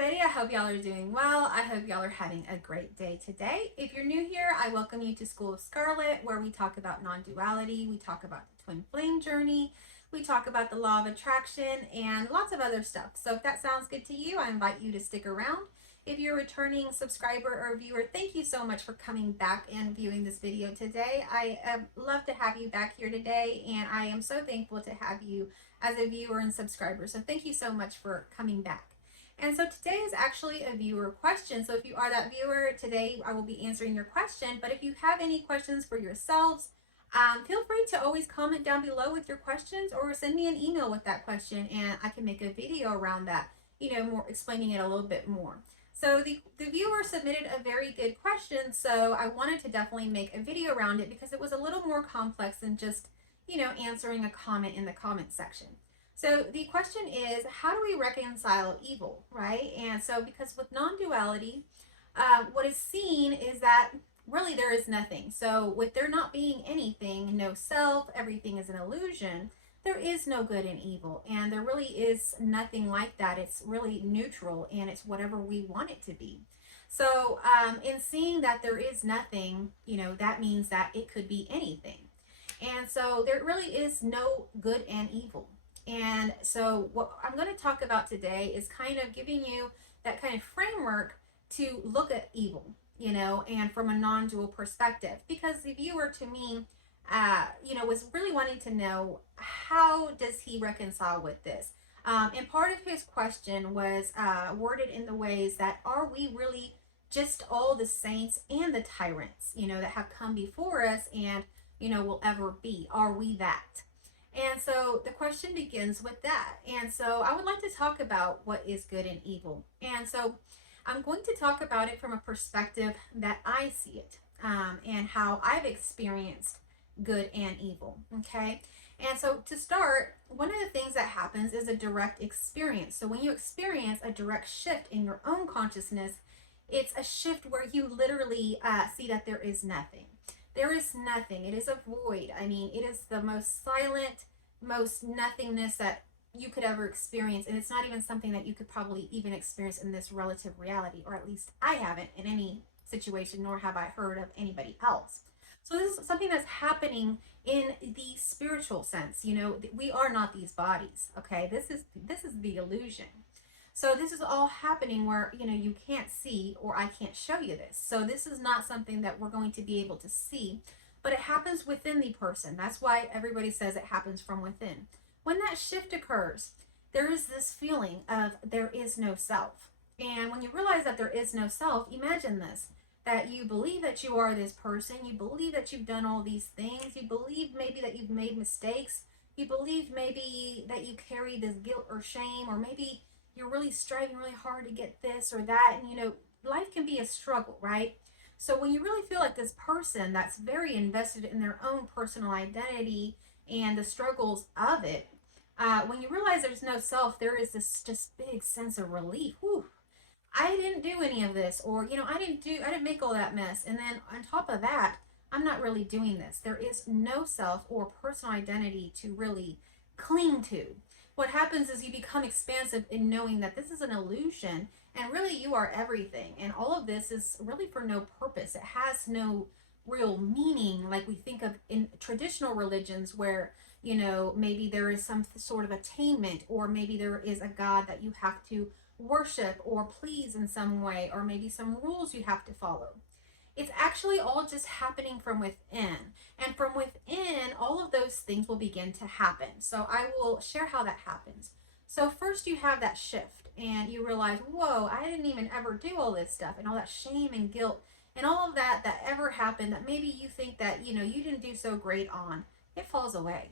everybody. I hope y'all are doing well. I hope y'all are having a great day today. If you're new here, I welcome you to School of Scarlett, where we talk about non-duality, we talk about the twin flame journey, we talk about the law of attraction, and lots of other stuff. So if that sounds good to you, I invite you to stick around. If you're a returning subscriber or viewer, thank you so much for coming back and viewing this video today. I love to have you back here today, and I am so thankful to have you as a viewer and subscriber. So thank you so much for coming back. And so today is actually a viewer question. So if you are that viewer, today I will be answering your question. But if you have any questions for yourselves, feel free to always comment down below with your questions or send me an email with that question and I can make a video around that, more explaining it a little bit more. So the viewer submitted a very good question, so I wanted to definitely make a video around it because it was a little more complex than just, answering a comment in the comment section. So the question is, how do we reconcile evil, right? And so because with non-duality, what is seen is that really there is nothing. So with there not being anything, no self, everything is an illusion, there is no good and evil. And there really is nothing like that. It's really neutral and it's whatever we want it to be. So in seeing that there is nothing, that means that it could be anything. And so there really is no good and evil. And so what I'm going to talk about today is kind of giving you that kind of framework to look at evil, and from a non-dual perspective. Because the viewer to me, was really wanting to know, how does he reconcile with this? And part of his question was worded in the ways that, are we really just all the saints and the tyrants, that have come before us and, will ever be? Are we that? And so the question begins with that. And so I would like to talk about what is good and evil. And so I'm going to talk about it from a perspective that I see it, and how I've experienced good and evil. Okay. And so to start, one of the things that happens is a direct experience. So when you experience a direct shift in your own consciousness, it's a shift where you literally see that there is nothing. There is nothing. It is a void. I mean, it is the most silent, most nothingness that you could ever experience. And it's not even something that you could probably even experience in this relative reality, or at least I haven't in any situation, nor have I heard of anybody else. So this is something that's happening in the spiritual sense. We are not these bodies. Okay. This is the illusion. So this is all happening where, you can't see, or I can't show you this. So this is not something that we're going to be able to see, but it happens within the person. That's why everybody says it happens from within. When that shift occurs, there is this feeling of there is no self. And when you realize that there is no self, imagine this, that you believe that you are this person. You believe that you've done all these things. You believe maybe that you've made mistakes. You believe maybe that you carry this guilt or shame, or maybe you're really striving really hard to get this or that. And, life can be a struggle, right? So when you really feel like this person that's very invested in their own personal identity and the struggles of it, when you realize there's no self, there is this just big sense of relief. Whew, I didn't do any of this, or, I didn't make all that mess. And then on top of that, I'm not really doing this. There is no self or personal identity to really cling to. What happens is you become expansive in knowing that this is an illusion and really you are everything. And all of this is really for no purpose. It has no real meaning like we think of in traditional religions where, maybe there is some sort of attainment, or maybe there is a God that you have to worship or please in some way, or maybe some rules you have to follow. It's actually all just happening from within. And from within, all of those things will begin to happen. So I will share how that happens. So first you have that shift and you realize, whoa, I didn't even ever do all this stuff, and all that shame and guilt and all of that ever happened that maybe you think that, you didn't do so great on, it falls away.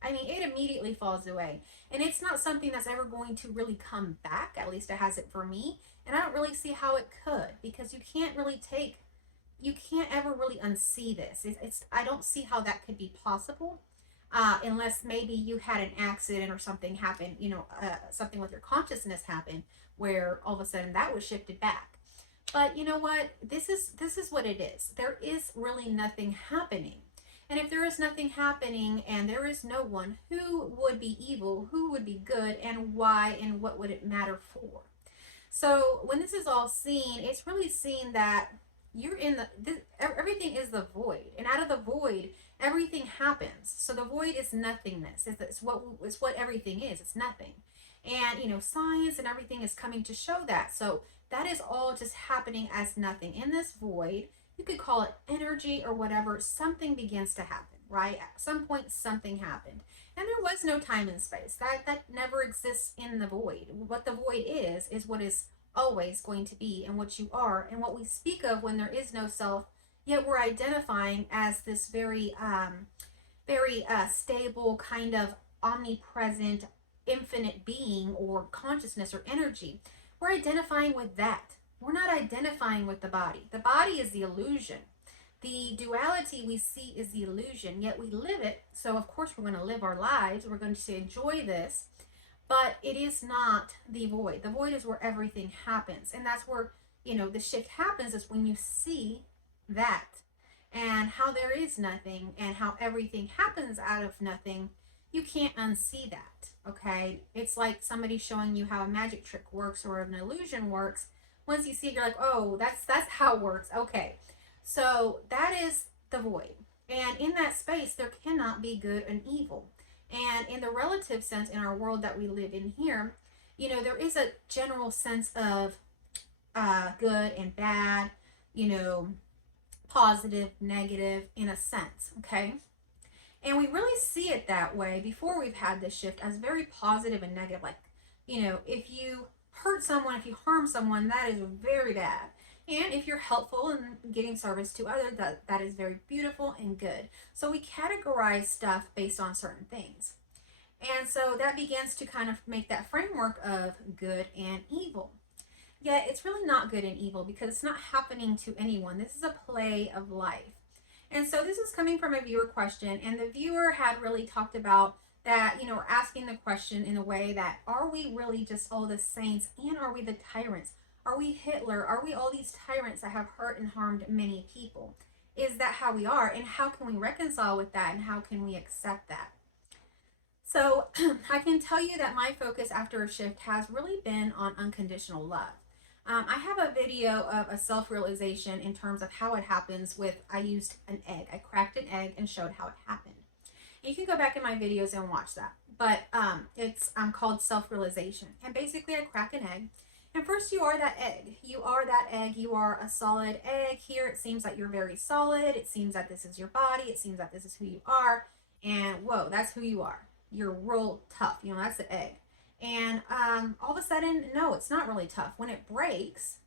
I mean, it immediately falls away. And it's not something that's ever going to really come back. At least it hasn't for me. And I don't really see how it could, because you can't ever really unsee this. I don't see how that could be possible, unless maybe you had an accident or something happened, something with your consciousness happened where all of a sudden that was shifted back. But you know what? This is what it is. There is really nothing happening. And if there is nothing happening and there is no one, who would be evil, who would be good, and why, and what would it matter for? So when this is all seen, it's really seen that you're in everything is the void, and out of the void, everything happens. So the void is nothingness. It's what everything is. It's nothing, and science and everything is coming to show that. So that is all just happening as nothing in this void. You could call it energy or whatever. Something begins to happen, right? At some point, something happened. And there was no time and space. That never exists in the void. What the void is what is always going to be, and what you are, and what we speak of when there is no self, yet we're identifying as this very stable, kind of omnipresent, infinite being or consciousness or energy. We're identifying with that. We're not identifying with the body. The body is the illusion. The duality we see is the illusion, yet we live it. So of course we're going to live our lives. We're going to enjoy this, but it is not the void. The void is where everything happens. And that's where, the shift happens, is when you see that, and how there is nothing, and how everything happens out of nothing. You can't unsee that, okay? It's like somebody showing you how a magic trick works or an illusion works. Once you see it, you're like, oh, that's how it works. Okay. So that is the void. And in that space, there cannot be good and evil. And in the relative sense, in our world that we live in here, there is a general sense of good and bad, positive, negative, in a sense, okay? And we really see it that way before we've had this shift, as very positive and negative. Like, if you hurt someone, if you harm someone, that is very bad. And if you're helpful and giving service to others, that is very beautiful and good. So we categorize stuff based on certain things. And so that begins to kind of make that framework of good and evil. Yet it's really not good and evil, because it's not happening to anyone. This is a play of life. And so this is coming from a viewer question, and the viewer had really talked about that, we're asking the question in a way that, are we really just all the saints, and are we the tyrants? Are we Hitler? Are we all these tyrants that have hurt and harmed many people? Is that how we are? And how can we reconcile with that? And how can we accept that? So I can tell you that my focus after a shift has really been on unconditional love. I have a video of a self-realization in terms of how it happens I used an egg. I cracked an egg and showed how it happened. You can go back in my videos and watch that. But it's called self-realization. And basically I crack an egg. And first, you are that egg. You are that egg. You are a solid egg. Here, it seems that you're very solid. It seems that this is your body. It seems that this is who you are. And whoa, that's who you are. You're real tough. That's the egg. And all of a sudden, no, it's not really tough. When it breaks,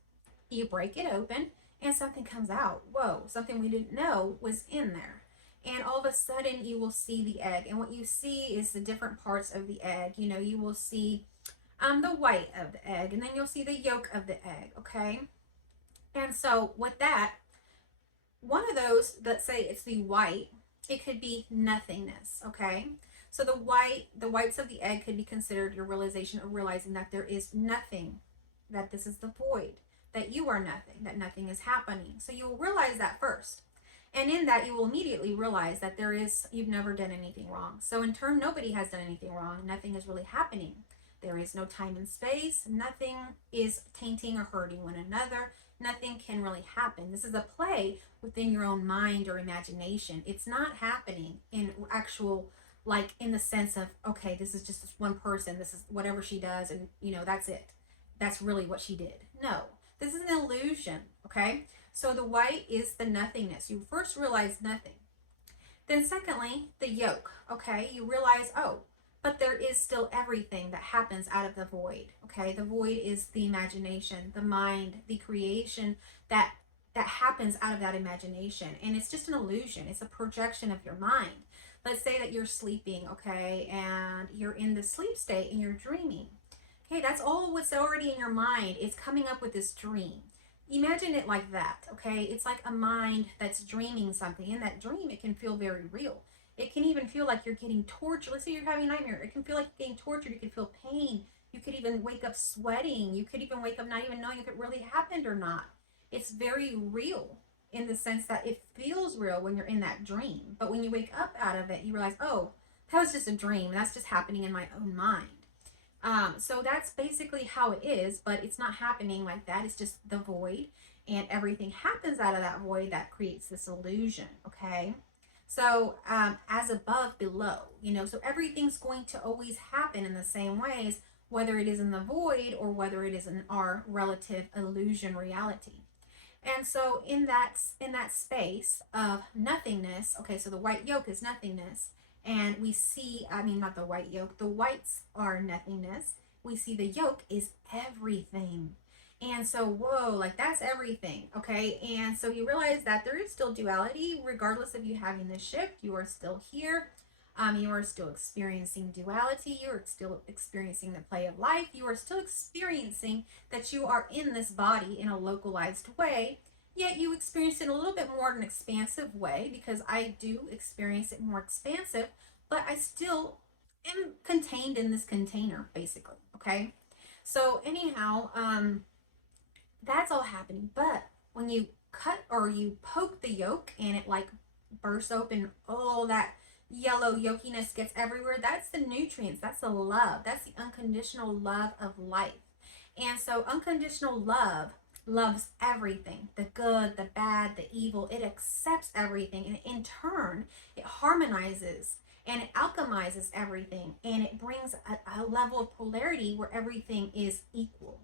you break it open and something comes out. Whoa, something we didn't know was in there. And all of a sudden, you will see the egg. And what you see is the different parts of the egg. You will see the white of the egg, and then you'll see the yolk of the egg, okay? And so with that, one of those, let's say it's the white, it could be nothingness, okay? So the whites of the egg could be considered your realization of realizing that there is nothing, that this is the void, that you are nothing, that nothing is happening. So you will realize that first. And in that, you will immediately realize that you've never done anything wrong. So in turn, nobody has done anything wrong. Nothing is really happening. There is no time and space. Nothing is tainting or hurting one another. Nothing can really happen. This is a play within your own mind or imagination. It's not happening in actual, like in the sense of, okay, this is just this one person. This is whatever she does, and that's it. That's really what she did. No, this is an illusion, okay? So the white is the nothingness. You first realize nothing. Then secondly, the yolk, okay? You realize, oh, but there is still everything that happens out of the void, okay? The void is the imagination, the mind, the creation that happens out of that imagination. And it's just an illusion. It's a projection of your mind. Let's say that you're sleeping, okay? And you're in the sleep state and you're dreaming. Okay, that's all what's already in your mind. It's coming up with this dream. Imagine it like that, okay? It's like a mind that's dreaming something. In that dream, it can feel very real. It can even feel like you're getting tortured. Let's say you're having a nightmare. It can feel like you're getting tortured. You can feel pain. You could even wake up sweating. You could even wake up not even knowing if it really happened or not. It's very real in the sense that it feels real when you're in that dream. But when you wake up out of it, you realize, oh, that was just a dream. That's just happening in my own mind. So that's basically how it is, but it's not happening like that. It's just the void, and everything happens out of that void that creates this illusion, okay? So, as above, below, so everything's going to always happen in the same ways, whether it is in the void or whether it is in our relative illusion reality. And so in that space of nothingness, okay, so the white yolk is nothingness, and we see, I mean, not the white yolk, the whites are nothingness. We see the yolk is everything. And so, whoa, like that's everything, okay? And so you realize that there is still duality, regardless of you having this shift. You are still here. You are still experiencing duality. You are still experiencing the play of life. You are still experiencing that you are in this body in a localized way, yet you experience it a little bit more in an expansive way, because I do experience it more expansive, but I still am contained in this container, basically, okay? So anyhow, that's all happening. But when you cut or you poke the yolk and it like bursts open, all that yellow yolkiness gets everywhere. That's the nutrients. That's the love. That's the unconditional love of life. And so unconditional love loves everything, the good, the bad, the evil. It accepts everything, and in turn it harmonizes and it alchemizes everything, and it brings a level of polarity where everything is equal.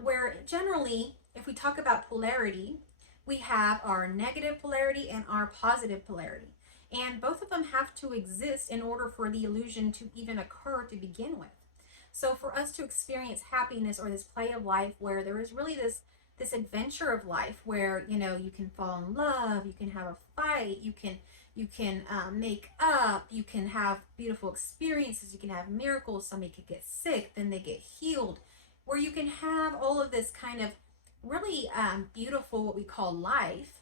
Where generally, if we talk about polarity, we have our negative polarity and our positive polarity. And both of them have to exist in order for the illusion to even occur to begin with. So for us to experience happiness or this play of life where there is really this adventure of life where you can fall in love, you can have a fight, you can make up, you can have beautiful experiences, you can have miracles, somebody could get sick, then they get healed, where you can have all of this kind of really beautiful, what we call life.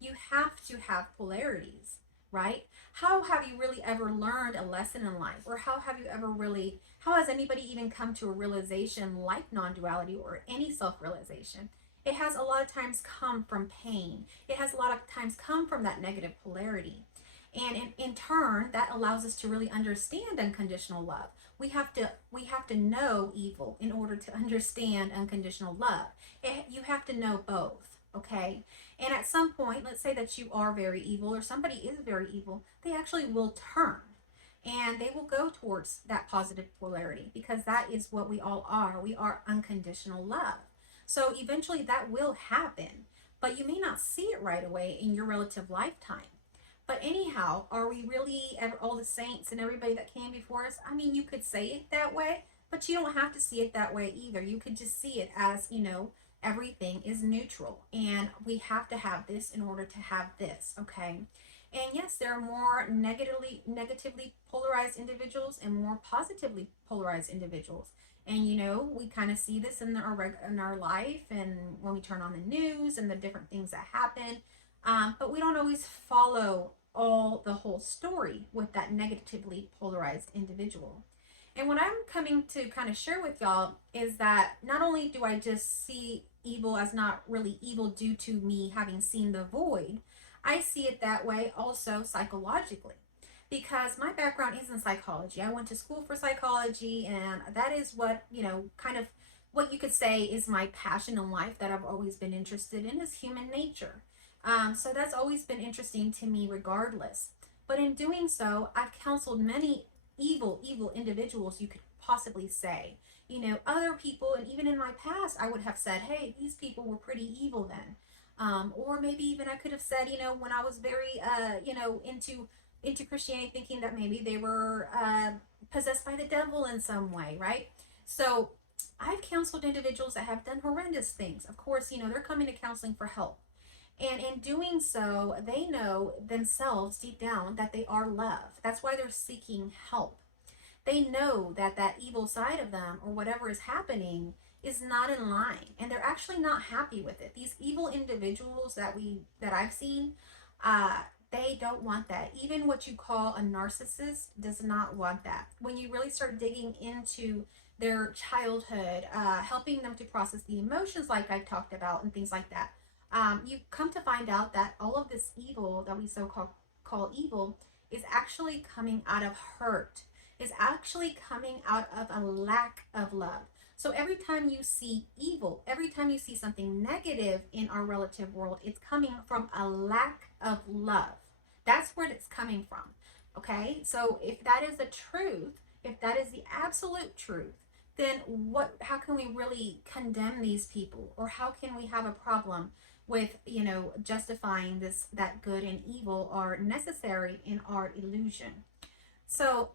You have to have polarities, right? How have you really ever learned a lesson in life? Or how has anybody even come to a realization like non-duality or any self-realization? It has a lot of times come from pain. It has a lot of times come from that negative polarity. And in turn, that allows us to really understand unconditional love. We have to know evil in order to understand unconditional love. You have to know both, okay? And at some point, let's say that you are very evil or somebody is very evil, they actually will turn and they will go towards that positive polarity, because that is what we all are. We are unconditional love. So eventually that will happen, but you may not see it right away in your relative lifetime. But anyhow, are we really all the saints and everybody that came before us? I mean, you could say it that way, but you don't have to see it that way either. You could just see it as, everything is neutral, and we have to have this in order to have this, okay? And yes, there are more negatively polarized individuals and more positively polarized individuals. And we kind of see this in our life, and when we turn on the news and the different things that happen. But we don't always follow the whole story with that negatively polarized individual. And what I'm coming to kind of share with y'all is that not only do I just see evil as not really evil due to me having seen the void, I see it that way also psychologically. Because my background is in psychology. I went to school for psychology, and that is what, kind of what you could say is my passion in life that I've always been interested in, is human nature. So that's always been interesting to me regardless. But in doing so, I've counseled many evil individuals, you could possibly say. Other people, and even in my past, I would have said, hey, these people were pretty evil then. Or maybe even I could have said, when I was very, into Christianity, thinking that maybe they were possessed by the devil in some way, right? So I've counseled individuals that have done horrendous things. Of course, they're coming to counseling for help. And in doing so, they know themselves deep down that they are loved. That's why they're seeking help. They know that that evil side of them, or whatever is happening, is not in line, and they're actually not happy with it. These evil individuals that I've seen, they don't want that. Even what you call a narcissist does not want that. When you really start digging into their childhood, helping them to process the emotions like I talked about and things like that, you come to find out that all of this evil that we call evil is actually coming out of hurt. is actually coming out of a lack of love. So every time you see evil, every time you see something negative in our relative world, it's coming from a lack of love. That's where it's coming from. Okay? So if that is the truth, if that is the absolute truth, then how can we really condemn these people, or how can we have a problem with, justifying that good and evil are necessary in our illusion? So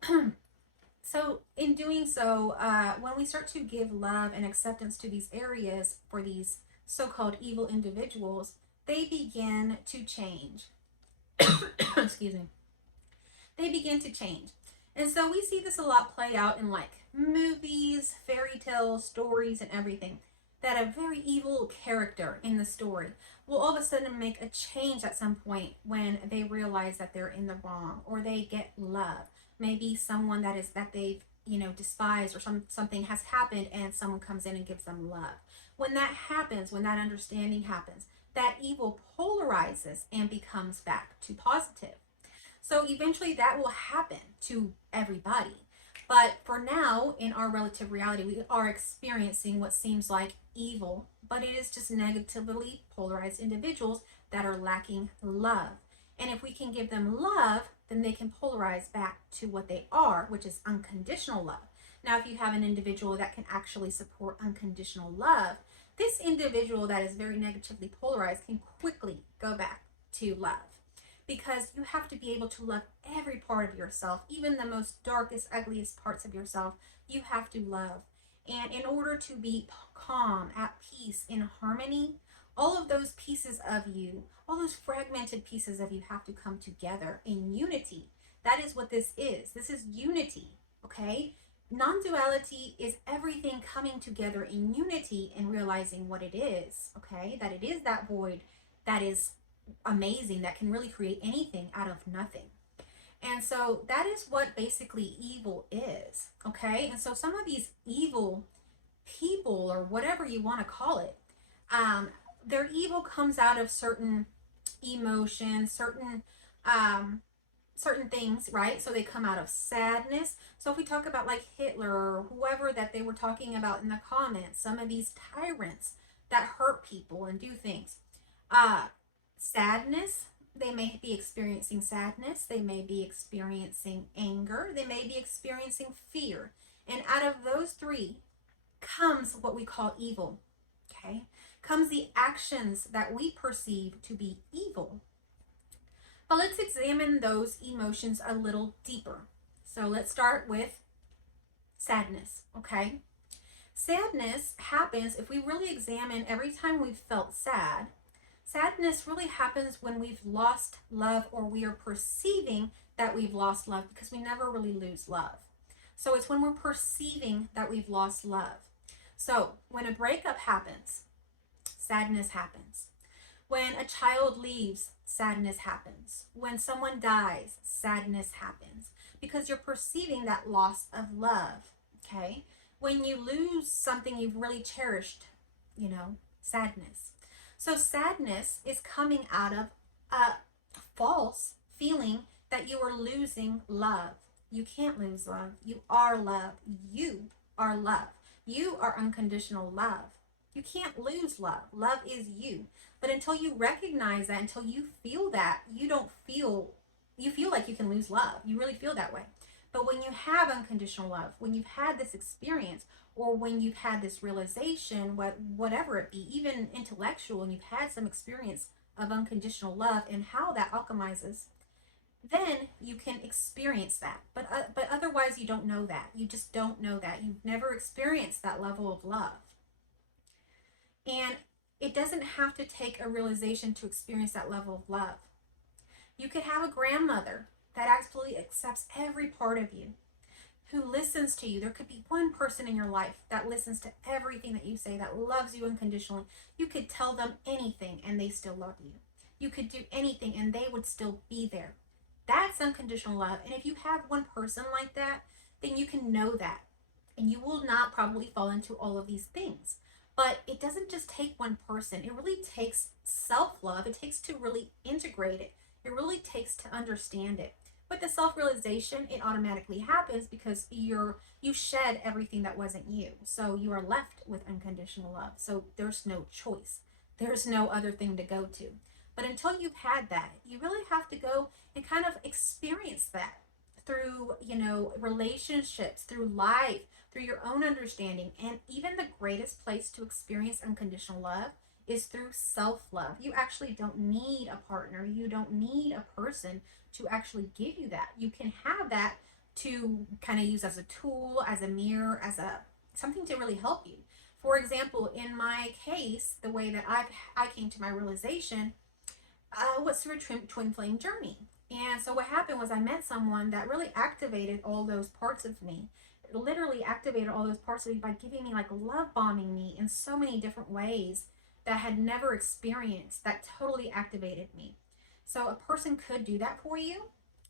so in doing so, when we start to give love and acceptance to these areas for these so-called evil individuals, they begin to change. Excuse me. They begin to change. And so we see this a lot play out in like movies, fairy tales, stories, and everything. That a very evil character in the story will all of a sudden make a change at some point when they realize that they're in the wrong, or they get love. Maybe someone that they've despised, or something has happened and someone comes in and gives them love. When that happens, when that understanding happens, that evil polarizes and becomes back to positive. So eventually that will happen to everybody. But for now, in our relative reality, we are experiencing what seems like evil, but it is just negatively polarized individuals that are lacking love. And if we can give them love, then they can polarize back to what they are, which is unconditional love. Now, if you have an individual that can actually support unconditional love, this individual that is very negatively polarized can quickly go back to love. Because you have to be able to love every part of yourself, even the most darkest, ugliest parts of yourself, you have to love. And in order to be calm, at peace, in harmony, all of those pieces of you, all those fragmented pieces of you have to come together in unity. That is what this is. This is unity, okay? Non-duality is everything coming together in unity and realizing what it is, okay? That it is that void that is amazing, that can really create anything out of nothing. And so that is what basically evil is, okay? And so some of these evil people, or whatever you want to call it, their evil comes out of certain emotions, certain things, right? So they come out of sadness. So if we talk about like Hitler or whoever that they were talking about in the comments, some of these tyrants that hurt people and do things, sadness, they may be experiencing sadness, they may be experiencing anger, they may be experiencing fear. And out of those three comes what we call evil, okay? Comes the actions that we perceive to be evil. But let's examine those emotions a little deeper. So let's start with sadness, okay? Sadness happens if we really examine every time we've felt sad. Sadness really happens when we've lost love, or we are perceiving that we've lost love, because we never really lose love. So it's when we're perceiving that we've lost love. So when a breakup happens, sadness happens. When a child leaves, sadness happens. When someone dies, sadness happens, because you're perceiving that loss of love, okay? When you lose something you've really cherished, sadness. So sadness is coming out of a false feeling that you are losing love. You can't lose love. You are love. You are love. You are unconditional love. You can't lose love. Love is you. But until you recognize that, until you feel that, you feel like you can lose love. You really feel that way. But when you have unconditional love, when you've had this experience, or when you've had this realization, whatever it be, even intellectual, and you've had some experience of unconditional love and how that alchemizes, then you can experience that. But otherwise, you don't know that. You just don't know that. You've never experienced that level of love. And it doesn't have to take a realization to experience that level of love. You could have a grandmother that absolutely accepts every part of you, who listens to you. There could be one person in your life that listens to everything that you say, that loves you unconditionally. You could tell them anything and they still love you. You could do anything and they would still be there. That's unconditional love. And if you have one person like that, then you can know that. And you will not probably fall into all of these things. But it doesn't just take one person. It really takes self-love. It takes to really integrate it. It really takes to understand it. But the self-realization, it automatically happens because you shed everything that wasn't you. So you are left with unconditional love. So there's no choice. There's no other thing to go to. But until you've had that, you really have to go and kind of experience that through, relationships, through life, through your own understanding. And even the greatest place to experience unconditional love is through self-love. You actually don't need a partner. You don't need a person to actually give you that. You can have that to kind of use as a tool, as a mirror, as a something to really help you. For example, in my case, the way that I came to my realization was through a twin flame journey. And so what happened was I met someone that really activated all those parts of me. It literally activated all those parts of me by giving me, like, love bombing me in so many different ways that I had never experienced, that totally activated me. So a person could do that for you,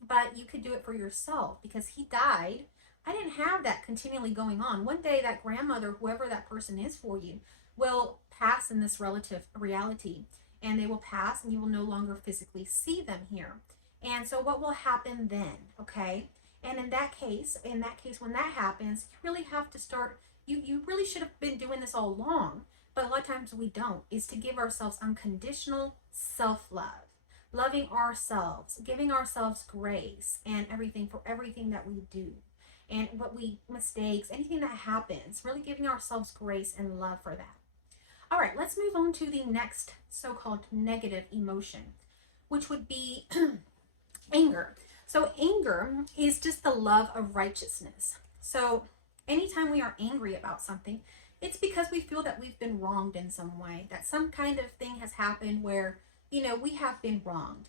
but you could do it for yourself because he died. I didn't have that continually going on. One day that grandmother, whoever that person is for you, will pass in this relative reality, and they will pass and you will no longer physically see them here. And so what will happen then? Okay. And in that case, when that happens, you really have to start, you really should have been doing this all along, but a lot of times we don't, is to give ourselves unconditional self-love, loving ourselves, giving ourselves grace and everything for everything that we do. And mistakes, anything that happens, really giving ourselves grace and love for that. All right, let's move on to the next so-called negative emotion, which would be anger. So anger is just the love of righteousness. So anytime we are angry about something, it's because we feel that we've been wronged in some way, that some kind of thing has happened where, we have been wronged.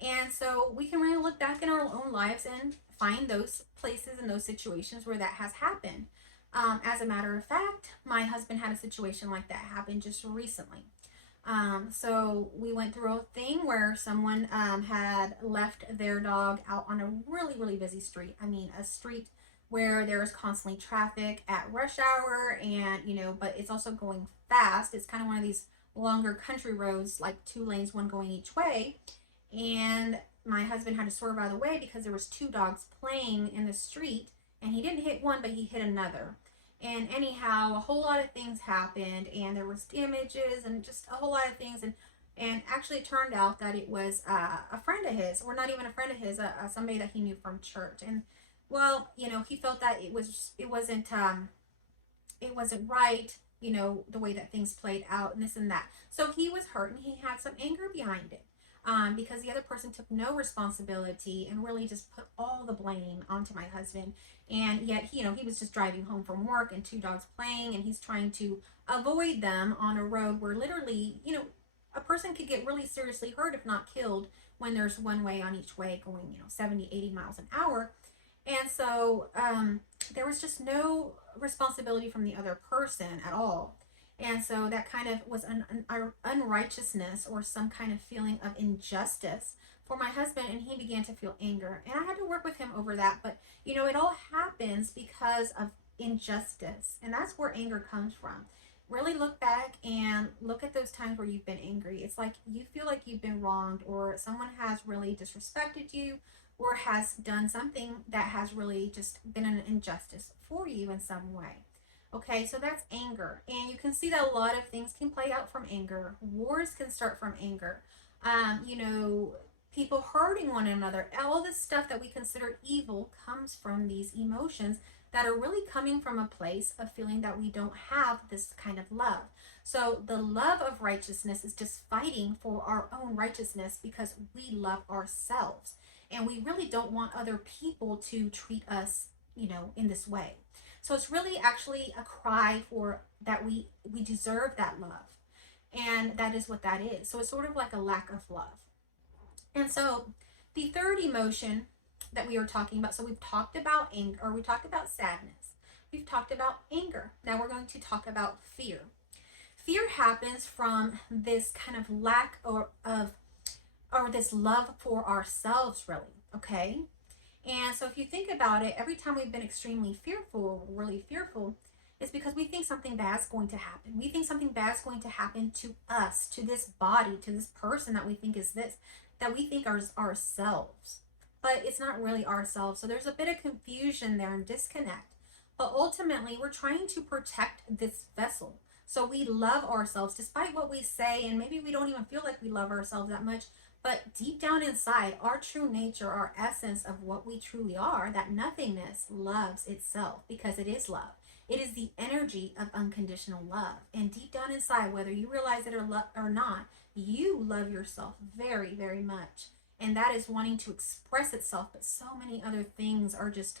And so we can really look back in our own lives and find those places and those situations where that has happened. As a matter of fact, my husband had a situation like that happen just recently. So we went through a thing where someone had left their dog out on a really, really busy street. I mean, a street where there is constantly traffic at rush hour, and but it's also going fast. It's kind of one of these longer country roads, like 2 lanes, one going each way. And my husband had to swerve out of the way because there was 2 dogs playing in the street, and he didn't hit one, but he hit another. And anyhow, a whole lot of things happened, and there was damages and just a whole lot of things. And actually, it turned out that it was a friend of his, or not even a friend of his, somebody that he knew from church. And well, he felt that it wasn't right, the way that things played out and this and that. So he was hurt, and he had some anger behind it. Because the other person took no responsibility and really just put all the blame onto my husband. And yet, he was just driving home from work and 2 dogs playing, and he's trying to avoid them on a road where literally, a person could get really seriously hurt, if not killed, when there's one way on each way going, 70, 80 miles an hour. And so there was just no responsibility from the other person at all. And so that kind of was an unrighteousness or some kind of feeling of injustice for my husband, and he began to feel anger. And I had to work with him over that. But, it all happens because of injustice. And that's where anger comes from. Really look back and look at those times where you've been angry. It's like you feel like you've been wronged, or someone has really disrespected you, or has done something that has really just been an injustice for you in some way. Okay, so that's anger. And you can see that a lot of things can play out from anger. Wars can start from anger. People hurting one another. All this stuff that we consider evil comes from these emotions that are really coming from a place of feeling that we don't have this kind of love. So the love of righteousness is just fighting for our own righteousness because we love ourselves. And we really don't want other people to treat us, in this way. So it's really actually a cry for that we deserve that love. And that is what that is. So it's sort of like a lack of love. And so the third emotion that we are talking about, so we've talked about anger, or we talked about sadness. We've talked about anger. Now we're going to talk about fear. Fear happens from this kind of lack or this love for ourselves, really, okay? And so if you think about it, every time we've been extremely fearful, really fearful, it's because we think something bad's going to happen. We think something bad's going to happen to us, to this body, to this person that we think is this, that we think are ourselves. but it's not really ourselves. So there's a bit of confusion there and disconnect. But ultimately, we're trying to protect this vessel. So we love ourselves despite what we say, and maybe we don't even feel like we love ourselves that much. But deep down inside, our true nature, our essence of what we truly are, that nothingness loves itself because it is love. It is the energy of unconditional love. And deep down inside, whether you realize it or not, you love yourself very, very much. And that is wanting to express itself. But so many other things are just,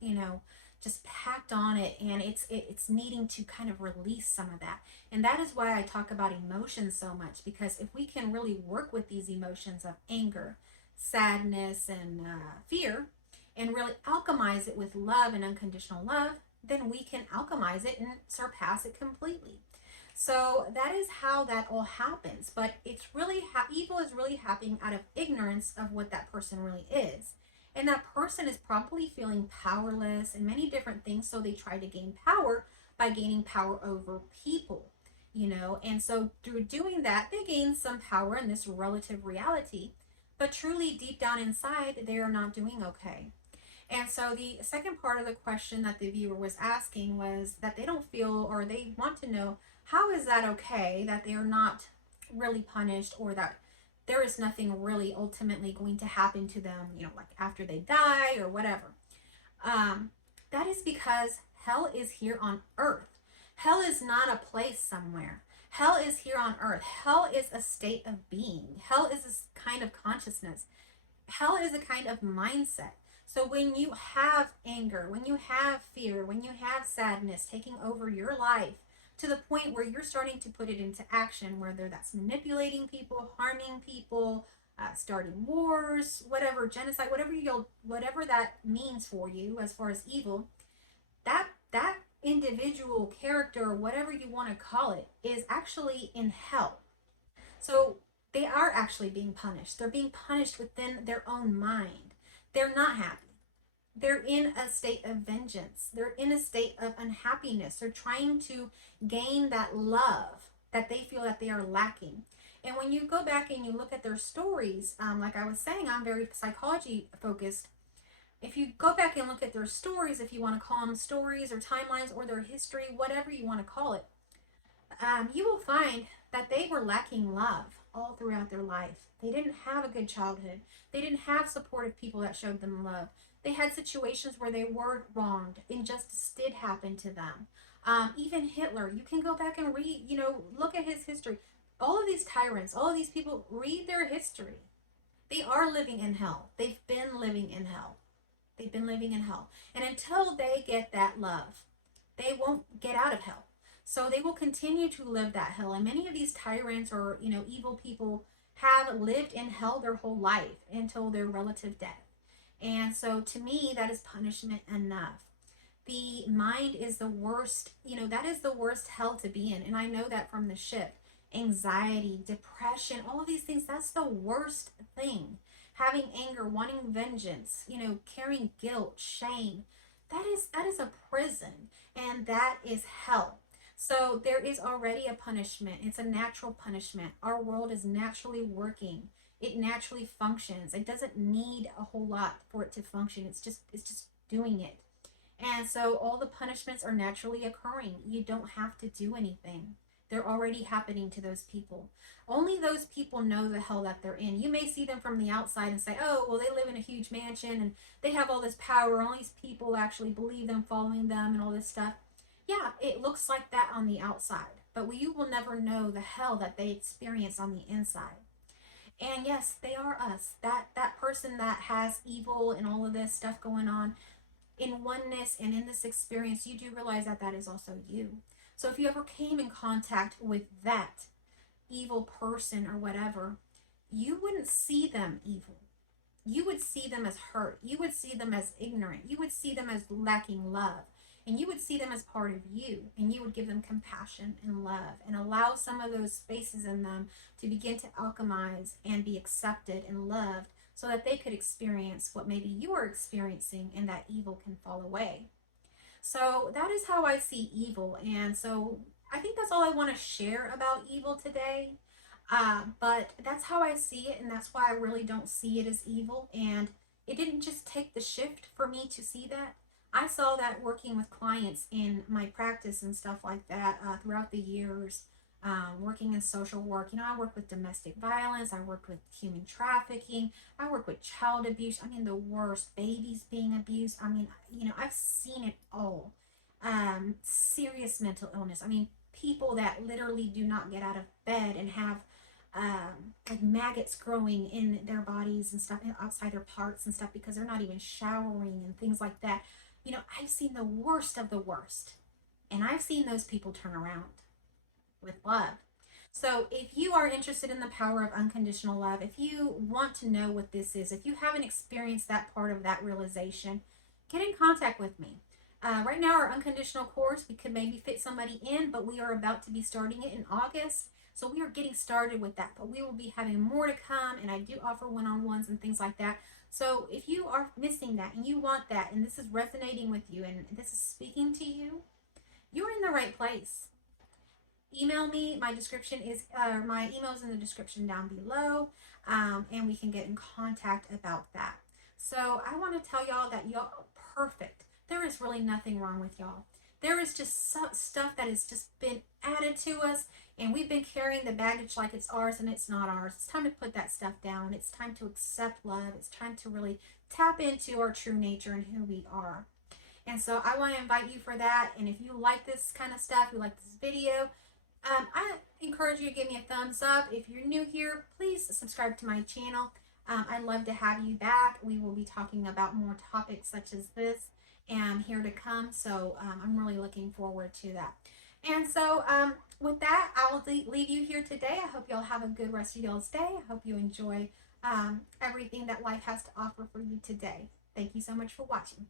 you know, just packed on it, and it's needing to kind of release some of that. And that is why I talk about emotions so much, because if we can really work with these emotions of anger, sadness, and fear, and really alchemize it with love and unconditional love, then we can alchemize it and surpass it completely. So that is how that all happens. But it's really evil is really happening out of ignorance of what that person really is. And that person is probably feeling powerless and many different things. So they try to gain power by gaining power over people, you know. And so through doing that, they gain some power in this relative reality. But truly, deep down inside, they are not doing okay. And so the second part of the question that the viewer was asking was that they don't feel, or they want to know, how is that okay that they are not really punished, or that there is nothing really ultimately going to happen to them, you know, like after they die or whatever. That is because hell is here on earth. Hell is not a place somewhere. Hell is here on earth. Hell is a state of being. Hell is a kind of consciousness. Hell is a kind of mindset. So when you have anger, when you have fear, when you have sadness taking over your life, to the point where you're starting to put it into action, whether that's manipulating people, harming people, starting wars, whatever, genocide, whatever that means for you as far as evil, that individual character, whatever you want to call it, is actually in hell. So they are actually being punished. They're being punished within their own mind. They're not happy. They're in a state of vengeance. They're in a state of unhappiness. They're trying to gain that love that they feel that they are lacking. And when you go back and you look at their stories, like I was saying, I'm very psychology focused. If you go back and look at their stories, if you want to call them stories or timelines or their history, whatever you want to call it, you will find that they were lacking love all throughout their life. They didn't have a good childhood. They didn't have supportive people that showed them love. They had situations where they were wronged. Injustice did happen to them. Even Hitler, you can go back and read, you know, look at his history. All of these tyrants, all of these people, read their history. They are living in hell. They've been living in hell. They've been living in hell. And until they get that love, they won't get out of hell. So they will continue to live that hell. And many of these tyrants or, you know, evil people have lived in hell their whole life until their relative death. And so to me, that is punishment enough. The mind is the worst, you know, that is the worst hell to be in. And I know that from the ship. Anxiety, depression, all of these things, that's the worst thing. Having anger, wanting vengeance, you know, carrying guilt, shame, that is a prison, and that is hell. So there is already a punishment. It's a natural punishment. Our world is naturally working. It naturally functions. It doesn't need a whole lot for it to function. It's just doing it. And so all the punishments are naturally occurring. You don't have to do anything. They're already happening to those people. Only those people know the hell that they're in. You may see them from the outside and say, oh, well, they live in a huge mansion and they have all this power. All these people actually believe them, following them, and all this stuff. Yeah, it looks like that on the outside. But you will never know the hell that they experience on the inside. And yes, they are us. That person that has evil and all of this stuff going on, in oneness and in this experience, you do realize that that is also you. So if you ever came in contact with that evil person or whatever, you wouldn't see them evil. You would see them as hurt. You would see them as ignorant. You would see them as lacking love. And you would see them as part of you. And you would give them compassion and love and allow some of those spaces in them to begin to alchemize and be accepted and loved, so that they could experience what maybe you are experiencing, and that evil can fall away. So that is how I see evil. And so I think that's all I want to share about evil today. But that's how I see it, and that's why I really don't see it as evil. And it didn't just take the shift for me to see that. I saw that working with clients in my practice and stuff like that throughout the years, working in social work. You know, I work with domestic violence, I work with human trafficking, I work with child abuse. I mean, the worst, babies being abused. I mean, you know, I've seen it all. Serious mental illness. I mean, people that literally do not get out of bed and have like maggots growing in their bodies and stuff outside their parts and stuff because they're not even showering and things like that. You know, I've seen the worst of the worst, and I've seen those people turn around with love. So if you are interested in the power of unconditional love, if you want to know what this is, if you haven't experienced that part of that realization, get in contact with me. Right now, our unconditional course, we could maybe fit somebody in, but we are about to be starting it in August. So we are getting started with that, but we will be having more to come, and I do offer one-on-ones and things like that. So if you are missing that and you want that, and this is resonating with you and this is speaking to you, you're in the right place. Email me. My description is my email is in the description down below, and we can get in contact about that. So I want to tell y'all that y'all are perfect. There is really nothing wrong with y'all. There is just stuff that has just been added to us, and we've been carrying the baggage like it's ours, and it's not ours. It's time to put that stuff down. It's time to accept love. It's time to really tap into our true nature and who we are. And so I want to invite you for that. And if you like this kind of stuff, you like this video, I encourage you to give me a thumbs up. If you're new here, please subscribe to my channel. I'd love to have you back. We will be talking about more topics such as this and here to come. So I'm really looking forward to that. And so with that, I will leave you here today. I hope y'all have a good rest of y'all's day. I hope you enjoy everything that life has to offer for you today. Thank you so much for watching.